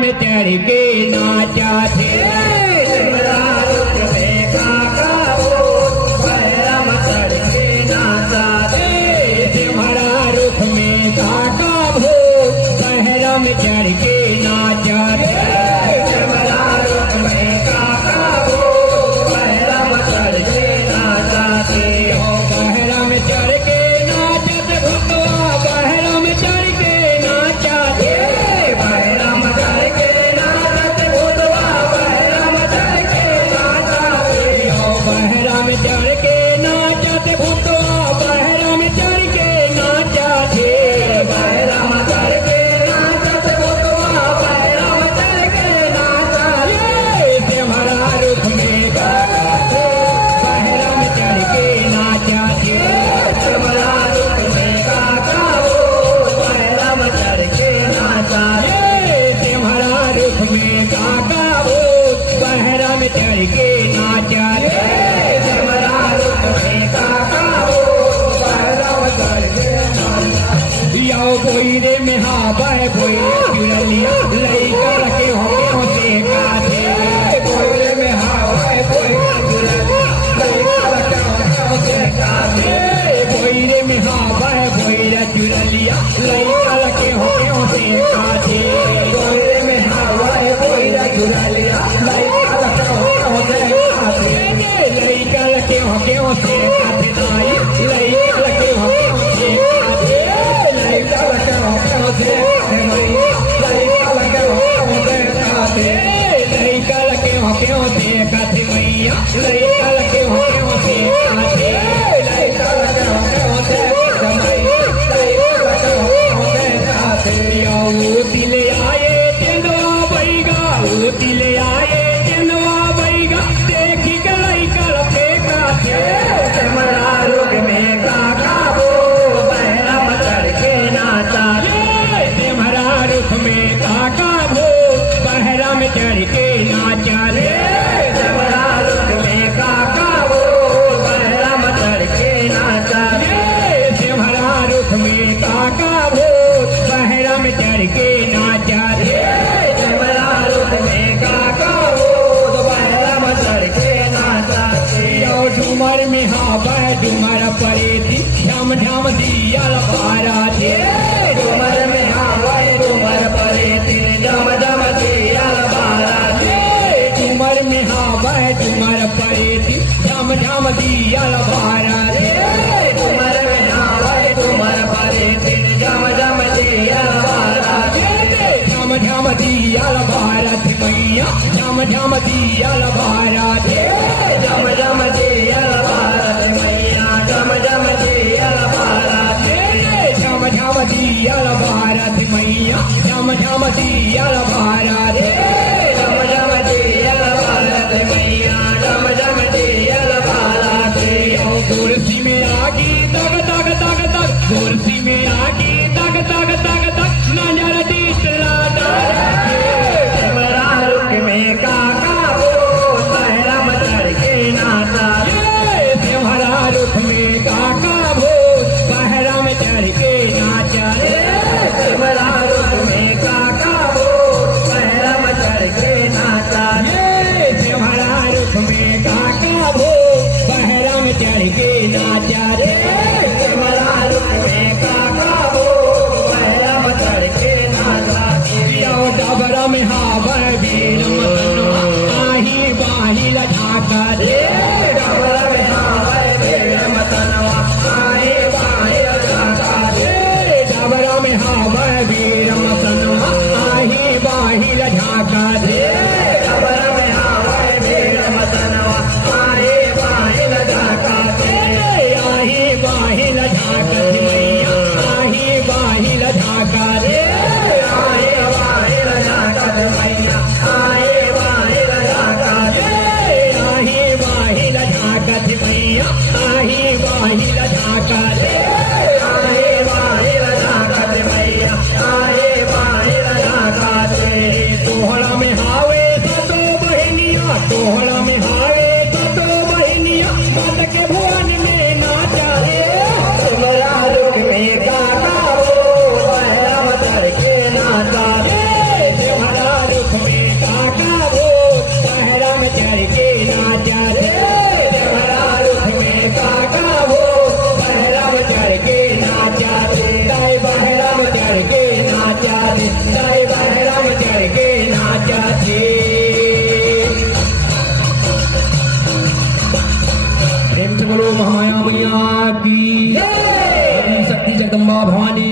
में चढ़ के नाचा थे सिमरा रुख में काका भूत बहरा में चढ़ के नाचा थे सिमरा रुख में काका भूत बहरा में चढ़ के नाचा थे सिमरा रुख में काका भूत बहरा में चढ़ के नाचा थे बहरा में चढ़ के नाचत भूतवा बहरा में चढ़ के नाचा थे बहरा में चढ़ के नाचत भूतवा बहरा में चढ़ के नाचा थे बहरा में चढ़ के नाचत भूतवा बहरा में चढ़ के नाचा थे बहरा में चढ़ के नाचत भूतवा बहरा में चढ़ के नाचा थे सिमरा रुख में काका थे बहरा में चढ़ के नाचा थे सिमरा रुख में काका भूत बहरा में चढ़ के नाचा थे सिमरा रुख में काका भूत बहरा में चढ़ के नाचा थे सिमरा रुख में काका भूत बहरा में चढ़ के नाचा यो बोईरे में हाबे बोईरे चुरलिया लइका के होते का थे बोईरे में हाबे बोईरे चुरलिया लइका के होते का थे बोईरे में हाबे बोईरे चुरलिया लइका के होते का थे बोईरे में हाबे बोईरे चुरलिया लइका के होते का थे लइका के होते का थे नाई लइका के होते का थे लइका के होते का थे लइका के होते का थे मैया लइका के होते का थे लइका के होते का मैया लइका के होते का थे ओ दिल आए चंदवा बैगा ओ दिल आए चंदवा बैगा देखी के लइका फेंका थे सिमरा रुख में काका भूत बहरा में चढ़ के नाचा थे सिमरा रुख में काका भूत बहरा में चढ़ के नाचा रे सिमरा रुख में काका भूत बहरा में चढ़ के नाचा रे सिमरा रुख में काका भूत बहरा में चढ़ के नाचा रे सिमरा रुख में काका भूत बहरा में चढ़ के नाचा रे डूमर में हाबे डूमर परे थी ढम ढम दिया लपारा थे डूमर में हाबे डूमर परे थी ढम ढम दिया लपारा थे डूमर में हाबे डूमर परे थी ढम ढम दिया लपारा थे डूमर में हाबे डूमर परे थी ढम ढम दिया लपारा थे ढम ढम दिया लपारा थे मैया ढम ढम दिया लपारा थे ढम ढम दिया लपारा थे मैया ढम ढम दिया लपारा थे ढम ढम दिया लपारा थे मैया ढम ढम दिया लपारा थे ढम ढम दिया लपारा थे मैया ढम ढम दिया लपारा थे ओ कुर्सी में आगी तग तग तग तग कुर्सी में आगी तग तग तग तग नजर दिखला सिमरा रुख में काका भूत बहरा में चढ़ के नाचा सिमरा रुख में काका भूत बहरा में चढ़ के नाचा रे सिमरा रुख में काका भूत बहरा में चढ़ के नाचा रे सिमरा रुख में काका भूत बहरा में चढ़ के नाचा रे सिमरा रुख में काका भूत बहरा में चढ़ के नाचा डबरा में हाबे वीर मतनवा आही बाही लठाका रे डबरा में हाबे वीर मतनवा आही बाही लठाका रे डबरा में हाबे वीर मतनवा आही बाही लठाका रे डबरा में हाबे वीर मतनवा आही बाही लठाका रे आही बाही लठाका रे मैया आही बाही लठाका रे आही बाही लठाका रे मैया आही बाही लठाका रे आही बाही लठाका रे मैया आही बाही लठाका रे आही बाही लठाका रे मैया आही बाही लठाका रे तोहरा में हावे सतो बहिनिया तोहरा में हावे सतो बहिनिया मत के भुवन में नाचा रे सिमरा रुख में काका भूत बहरा में चढ़ के नाचा रे सिमरा भवानी